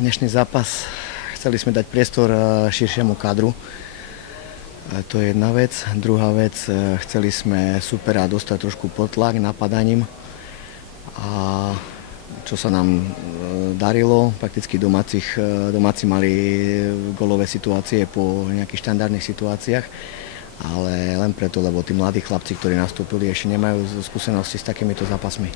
dnešný zápas chceli sme dať priestor širšiemu kadru. To je jedna vec. Druhá vec, chceli sme supera dostať trošku pod tlak napadaním. A čo sa nám darilo, prakticky domáci mali golové situácie po nejakých štandardných situáciách, ale len preto, lebo tí mladí chlapci, ktorí nastúpili, ešte nemajú skúsenosti s takýmito zápasmi.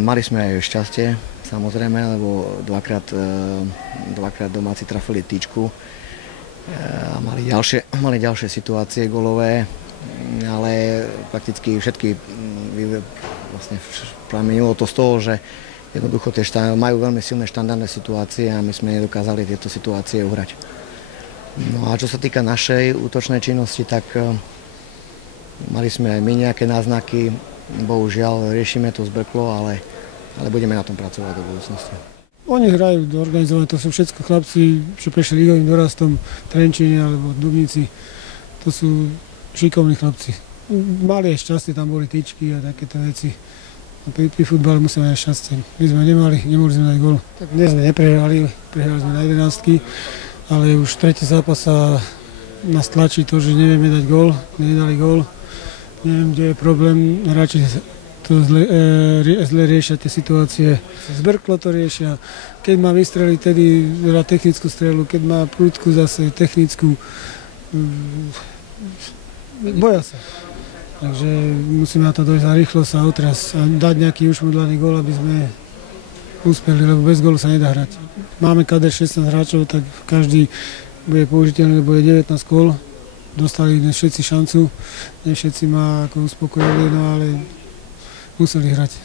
Mali sme aj šťastie, samozrejme, lebo dvakrát domáci trafili tyčku a mali ďalšie situácie golové, ale prakticky všetky vlastne pramenilo to z toho, že jednoducho majú veľmi silné štandardné situácie a my sme nedokázali tieto situácie uhrať. No a čo sa týka našej útočnej činnosti, tak mali sme aj my nejaké náznaky. Bohužiaľ, riešime to zbrklo, ale budeme na tom pracovať do budúcnosti. Oni hrajú organizované, to sú všetko chlapci, čo prešli ligovým dorastom v Trenčine alebo Dubnici. To sú šikovní chlapci. Mali aj šťastie, tam boli tyčky a takéto veci. A pri futbale musíme mať šťastie. My sme nemohli sme dať gól. Tak dnes sme neprehrali sme na 11, ale už tretí zápas sa nás tlačí to, že nevieme dať gól, nedali gól. Neviem, kde je problém, hráči to zle riešia tie situácie. Zbrklo to riešia, keď má vystreliť, tedy dá technickú strelu, keď má prúdku zase technickú, boja sa. Takže musíme na to dojsť za rýchlosť a otras a dať nejaký ušmudlaný gól, aby sme uspeli, lebo bez gólu sa nedá hrať. Máme kader 16 hráčov, tak každý bude použiteľný, lebo je 19 kôl. Dostali všetci šancu, ne všetci ma ako uspokojili, no ale museli hrať.